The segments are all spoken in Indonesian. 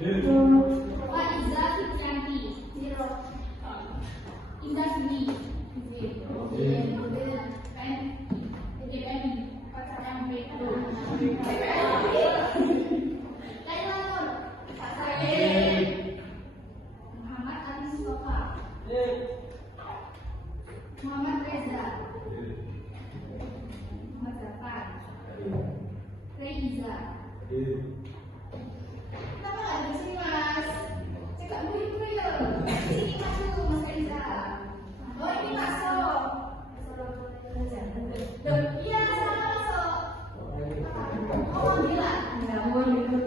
Faiza Fitrianti. 0. Indah Dwi. Muhammad Ali Mustafa. Muhammad Reza. Muhammad Zafar. Reiza. Kenapa nggak ada di sini, Mas? Saya nggak mau itu ya. Sini masuk, Mas Reza. Oh, ini masuk. Iya, salah masuk. Oh, ambilan. Nggak mau ikut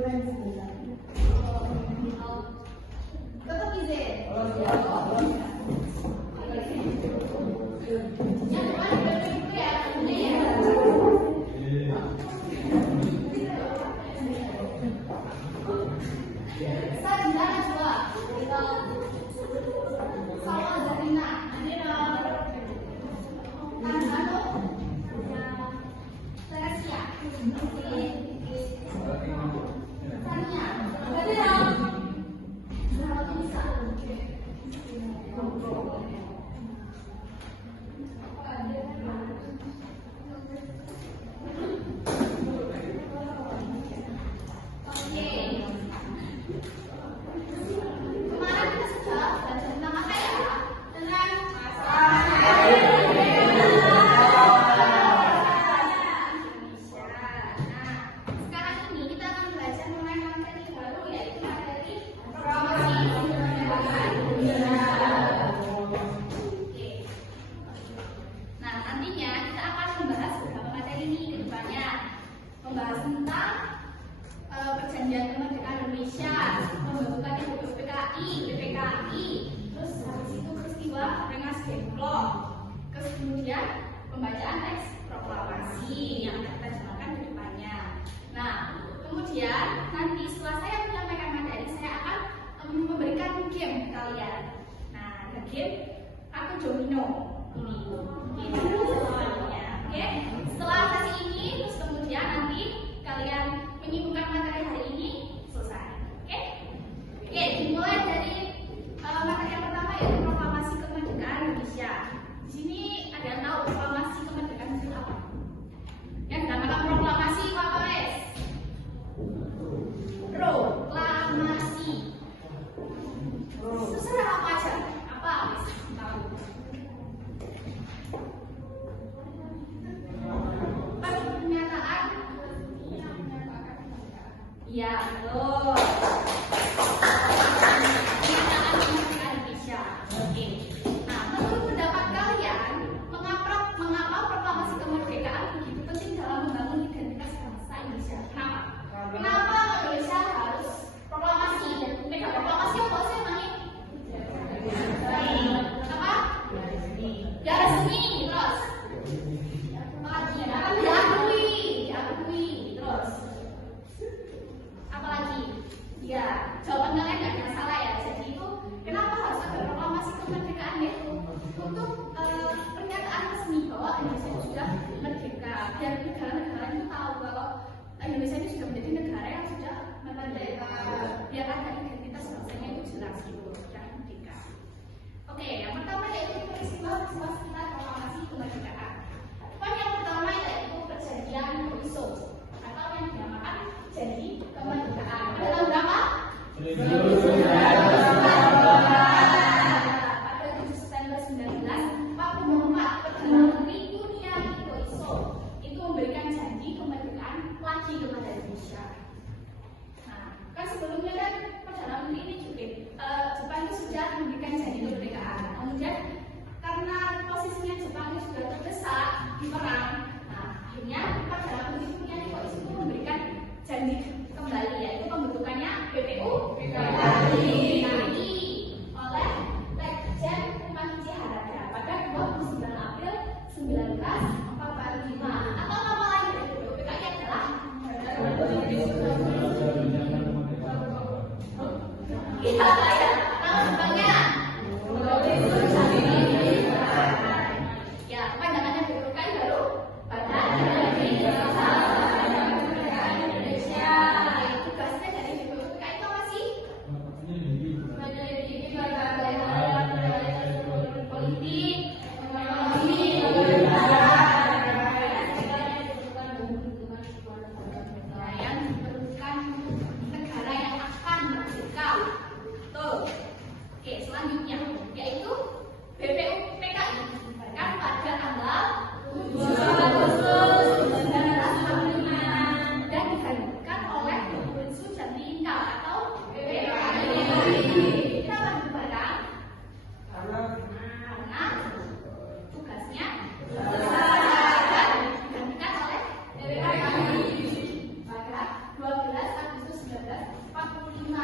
tetap izin. Yang depan itu ya, ini ya. Sajila Najwa. Salwa Zarina. Ini dong. Tanzano. Teresia. Tania. Berarti dong. Berapa bisa? Membahas tentang perjanjian kemerdekaan Indonesia, pembentukan PKI, BPKI, terus habis itu peristiwa Rengas Dengklok, terus kemudian pembacaan teks proklamasi yang akan kita jalankan ke depannya. Nah, kemudian nanti setelah saya menyampaikan materi, saya akan memberikan game ke kalian. Nah, ada game aku domino ini. Oke, setelah sesi ini, terus kemudian nanti kalian menyibukkan materi hari ini selesai. Oke, dimulai dari materi yang pertama yaitu proklamasi kemerdekaan Indonesia. Di sini ada yang tahu proklamasi kemerdekaan itu apa? Yang dinamakan proklamasi apa, Wes? Proklamasi. Terserah apa aja. Apa? Tahu? Pernyataan. Iya, betul. Pernyataan kemerdekaan Indonesia. Oke. Nah, menurut pendapat kalian, mengapa proklamasi kemerdekaan begitu penting dalam membangun identitas bangsa Indonesia? Kenapa? Kenapa Indonesia harus proklamasi? Proklamasi apa sih emangnya? Apa? Ya resmi, terus. Diakui, terus. Apalagi? Ya, jawaban kalian nggak ada salah ya. Jadi itu kenapa harus ada proklamasi kemerdekaan yaitu untuk pernyataan resmi bahwa Indonesia itu sudah merdeka, biar negara-negara itu tahu bahwa Indonesia ini sudah menjadi negara yang sudah merdeka, biar ada identitas bangsanya itu jelas gitu, sudah merdeka. Oke, yang pertama yaitu peristiwa sekitar proklamasi kemerdekaan. Poin yang pertama yaitu perjanjian Wiso atau yang dinamakan janji kemerdekaan. Pada tahun berapa? 7 September 1944, Perdana Menteri Yunarito itu memberikan janji kemerdekaan lagi kepada Indonesia. Nah, kan sebelumnya kan Perdana Menteri ini juga Jepang itu sudah memberikan janji kemerdekaan. Kemudian karena posisinya Jepang itu sudah terdesak di perang, nah akhirnya Perdana Menteri Yunarito itu memberikan janji kembali yaitu pembentukannya BPU-PKI oleh Legend Umahiji Harada pada 29 April 1945. Atau nama lain dari BPU-PKI adalah kita ya, nama depannya ya, pandangannya BPU-PKI baru Badan Indonesia. Tugasnya dari BPU-PKI itu apa sih? Kenapa dilarang? Karena tugasnya besar dan digantikan oleh PPKI pada 12 Agustus 1945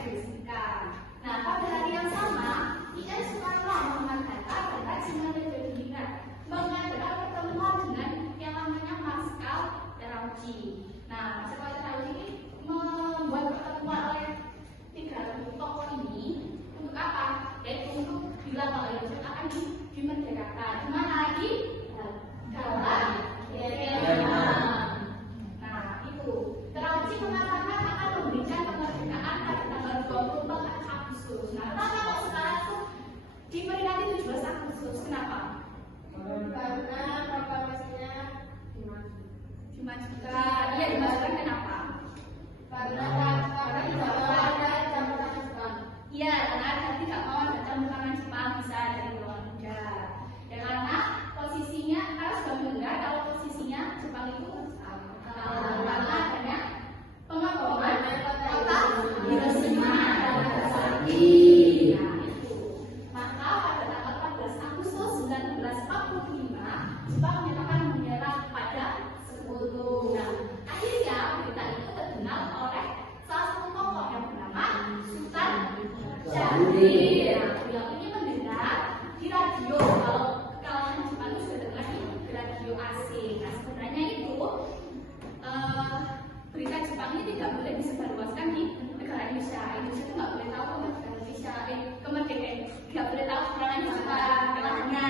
diresmikan. Nah, pada hari yang sama, IAIN Soekarno Muhammad Hatta dan Rajiman Dodiningrat mengadakan pertemuan dengan yang namanya Marskal Terauchi. Nah, Marskal Terauchi ini membuat pertemuan oleh 3 tokoh ini untuk apa? Yaitu untuk bilang kalau Indonesia akan dimerdekakan. Di mana lagi? Dalam Vietnam. Nah, itu Terauchi mengatakan akan memberikan kemerdekaan pada tanggal 24 Agustus. Nah, kenapa kok sekarang itu diperingati 17 Agustus? Kenapa? Karena proklamasinya dimajukan. Iya, dimajukan kenapa? Karena tidak mau ada campur tangan Jepang. Iya, karena tidak mau ada campur tangan Jepang bisa dari golongan muda. Dan karena posisinya, karena sudah mendengar kalau posisinya Jepang itu karena adanya pengaboman kota Hiroshima dan Nagasaki. Nah, itu. Maka pada tanggal 14 Agustus 1945, Jepang menyatakan menyerah pada sekutu. Nah, akhirnya berita itu terkenal oleh salah satu tokoh yang bernama Sultan Syahrir. Nah, beliau ini mendengar di radio kalau kekalahan Jepang itu sudah dengar di radio asing. Nah, sebenarnya itu berita Jepang ini tidak boleh disebarluaskan di negara Indonesia. Indonesia itu nggak boleh tahu kemerdekaan Indonesia, kemerdekaan nggak boleh tahu kemenangan Jepang, kekalahannya.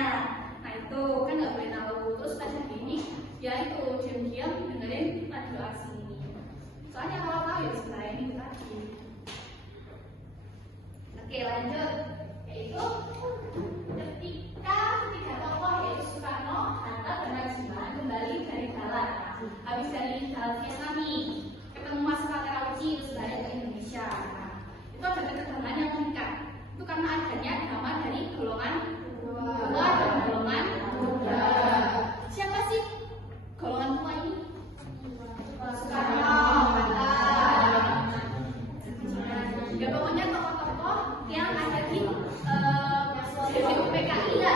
Nah, itu kan nggak boleh tahu. Terus pada hari ini, ya itu diam-diam dengerin radio asing ini. Soalnya kalau tahu ya sebenarnya ini tadi. Oke, lanjut. Yaitu ketika 3 tokoh yaitu Soekarno, Hatta, dan Rajiman kembali dari Dalat. Habis dari Dalat Vietnam ketemu Marskal Terauchi terus balik ke Indonesia. Nah, itu ada ketegangan yang meningkat. Itu karena adanya drama dari golongan 2 dan golongan 3. Siapa sih golongan 2 ini? Soekarno, Hatta. Ya pokoknya tokoh-tokoh yang ada di PPKI lah.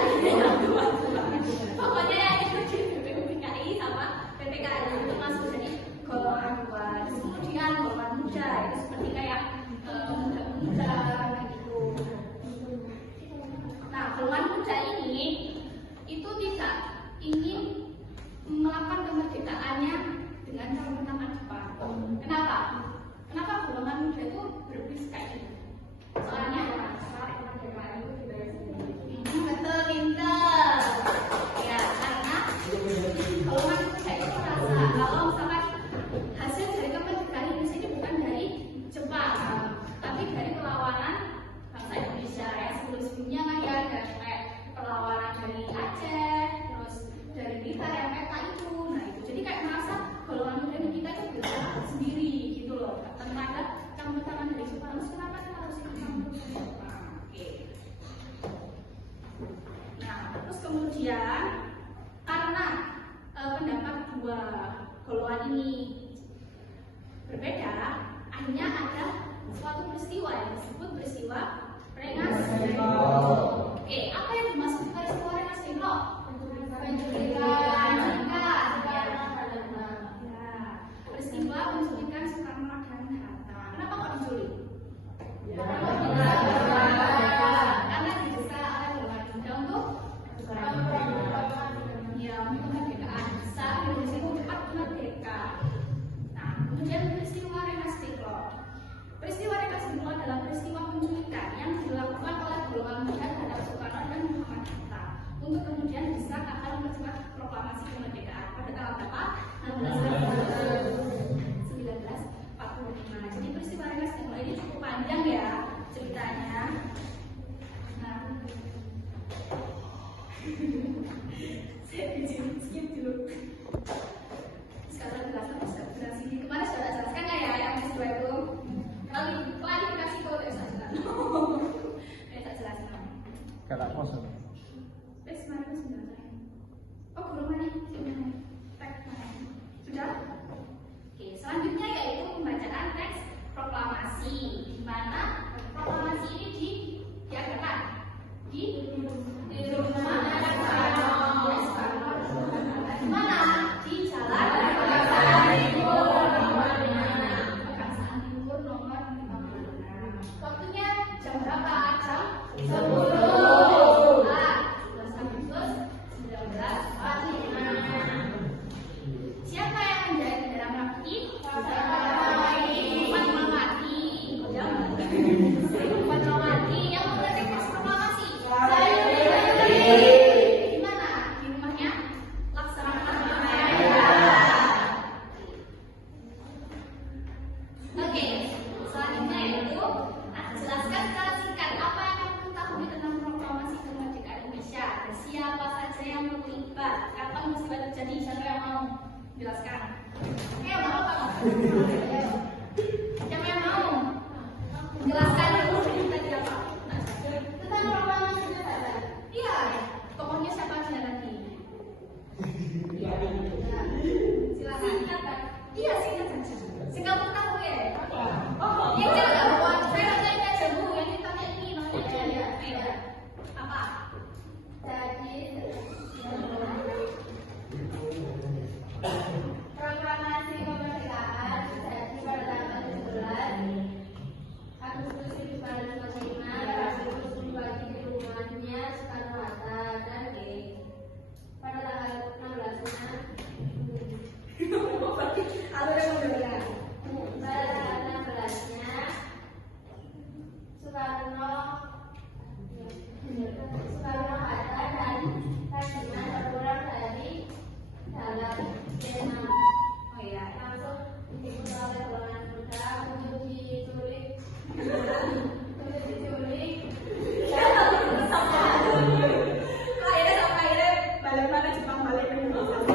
Pokoknya yang ikut di PPKI sama PPKI itu masuk dari golongan 2. Kemudian golongan muda itu seperti kayak muda kayak gitu. Nah, golongan muda ini itu tidak ingin melakukan kemerdekaannya dengan cara menentang Jepang. Kenapa? Kenapa golongan muda itu berprinsip kayak gitu? Soalnya kemerdekaan itu tidak betul, pintar. Ya, karena golongan muda itu merasa kalau misalkan hasil dari kemerdekaan Indonesia ini bukan dari Jepang, tapi dari perlawanan bangsa Indonesia. Ya, sebelum-sebelumnya kan ya ada kayak perlawanan dari Aceh, terus dari Blitar yang peta itu. Nah, itu jadi kayak merasa golongan muda ini kita itu bergerak sendiri gitu loh. Terhadap campur tangan dari Jepang. Terus kenapa kita harus ikut campur dari Jepang? Oke. Nah, terus kemudian karena pendapat 2 golongan ini berbeda, akhirnya ada suatu peristiwa yang disebut peristiwa Rengas Dengklok. Oke, apa yang dimaksud peristiwa Rengas Dengklok? Peristiwa penculikan Soekarno dan Hatta. Kenapa kok diculik? Karena didesak oleh golongan muda untuk kemerdekaan. Bisa Indonesia itu cepat merdeka. Nah, kemudian peristiwa Rengas Dengklok. Peristiwa Rengas Dengklok adalah peristiwa penculikan yang dilakukan oleh golongan muda terhadap Soekarno dan Muhammad Hatta untuk kemudian bisa akan mempercepat proklamasi kemerdekaan pada tanggal berapa? 1945. Jadi peristiwa Rengas Dengklok ini cukup panjang ya ceritanya. Nah, saya skip dulu. Sekarang jelaskan sini. Kemarin sudah jelaskan nggak ya yang peristiwa itu? Kalau klarifikasi kok tidak jelaskan. Tidak jelaskan. Kalau kosong. Wes kemarin sudah jelaskan. Oh, belum mana? Sudah? Oke, selanjutnya yaitu pembacaan teks proklamasi, di mana proklamasi Fatmawati yang mengerti proklamasi. Gimana? Di rumahnya laksanakan. Oke, selanjutnya yaitu jelaskan secara singkat apa yang kamu ketahui tentang proklamasi kemerdekaan Indonesia. Siapa saja yang terlibat? Kapan musibah terjadi? Siapa yang mau jelaskan? Ayo, mau apa? Siapa yang mau jelaskan dulu tadi apa? Tentang proklamasi saja. Iya, tokohnya siapa aja tadi? Silakan. Iya, singkat saja. Singkat tahu ya. Yang jelas, saya tanya aja dulu. Yang ditanya ini namanya aja. Apa? Jadi proklamasi kemerdekaan terjadi pada tanggal 17 Agustus 1945 Agustus membagi di rumahnya Soekarno-Hatta dan pada tanggal 16-nya Soekarno-Hatta dan Rasina terpulang dari dalam Vietnam. Oh iya, langsung diikuti oleh golongan muda untuk diculik. Akhirnya balik mana Jepang balik ke Indonesia.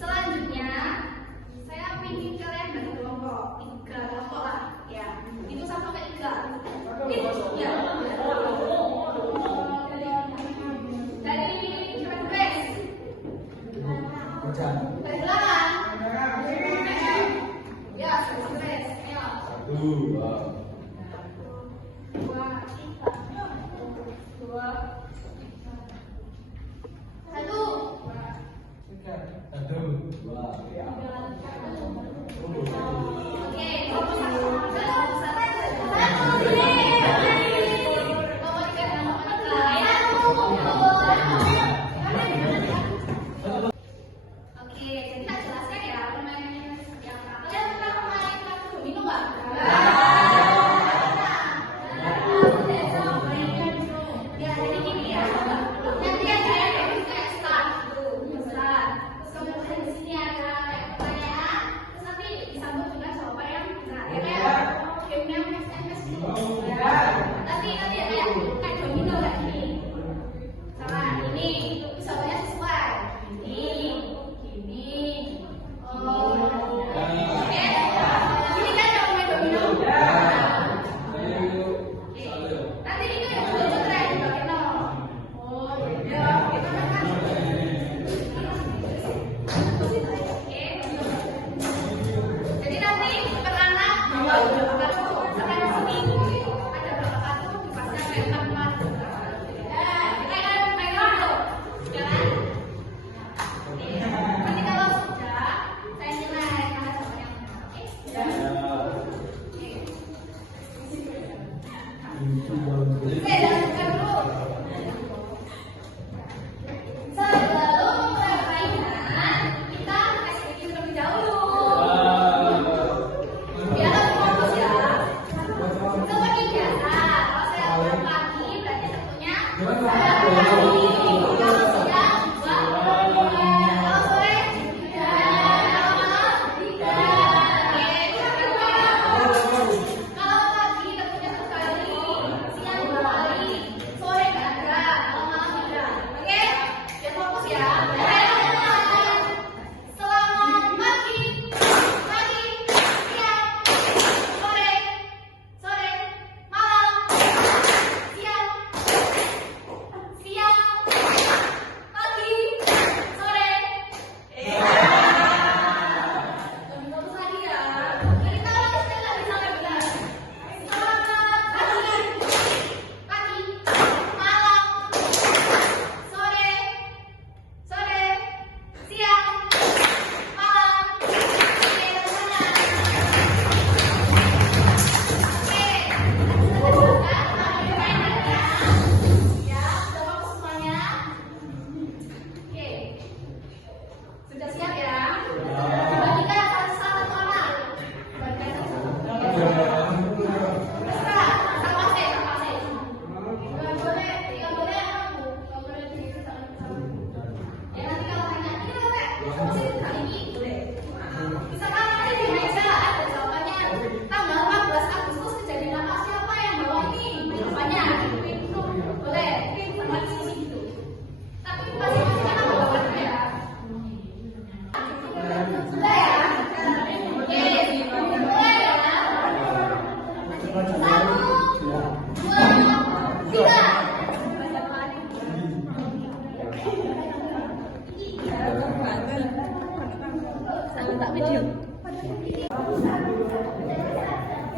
Selanjutnya, saya ingin kalian bagi kelompok, 3 kelompok lah, ya. Itu 1 sampai 3. Ya. Dari Travis. Dari belakang. Ya, Travis. Ayo. 1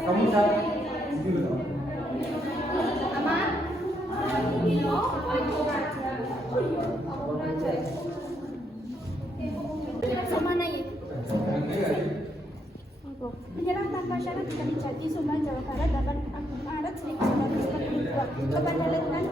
Kamu siapa? Aman? Sama naik. Menyerah tanpa syarat di Jati, Sumbar, Jawa Barat, 8 Maret 1942 kepada Letnan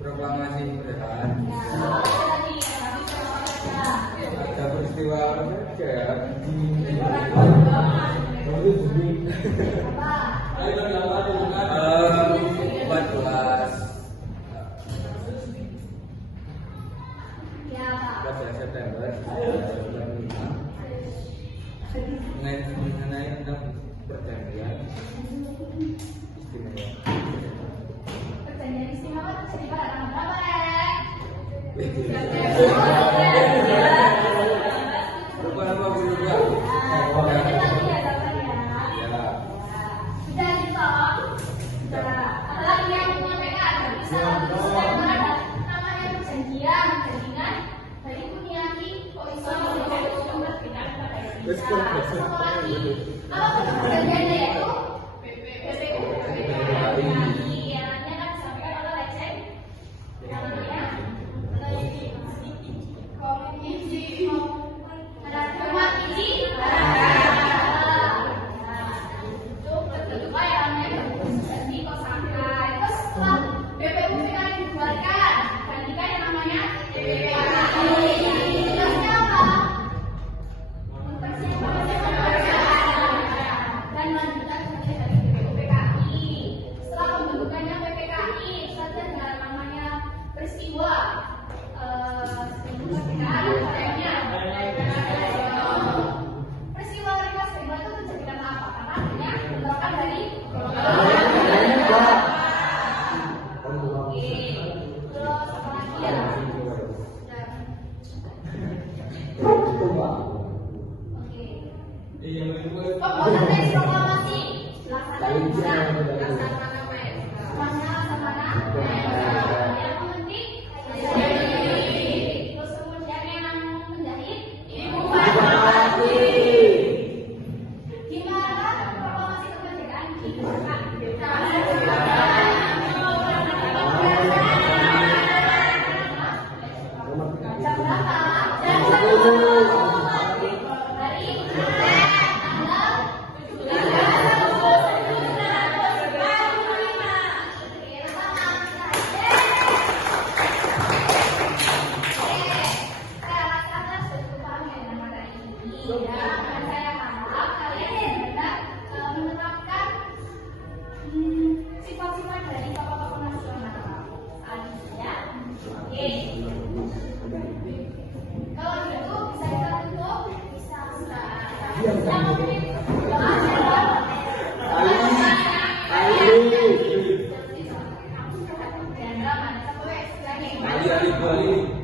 proklamasi kemerdekaan. Ada peristiwa apa saja? 14 September 1945 mengenai tentang perjanjian istimewa. Perjanjian istimewa terjadi pada tanggal berapa, Rek? Lupa apa Bu lupa? Sudah gitu. Sudah. Apalagi yang menyampaikan bisa namanya perjanjian dari Kuniaki Koiso apa perjanjiannya yaitu PPKI yang nantinya akan disampaikan oleh Lecen namanya Komisi itu bentuknya yang namanya di kosangka. Terus setelah BPUPKI dibubarkan gantikan yang namanya PPKI. Tugasnya apa? Dan melanjutkan kerja dari BPUPKI. Setelah pembentukannya PPKI, saja dengan namanya peristiwa kemerdekaan lainnya. Peristiwa ringkas kedua itu terjadi karena apa? Karena adanya bentrokan dari terus apa lagi ya? Pembuatan teks proklamasi Laksana yang memetik terus kemudian yang menjahit Ibu Fatmawati. Gimana proklamasi kemerdekaan dibuat? Jam berapa? Jam 1. Sifat-sifat dari tokoh-tokoh nasional. Selanjutnya, kalau gitu bisa kita tutup, bisa. Yang memilih Ali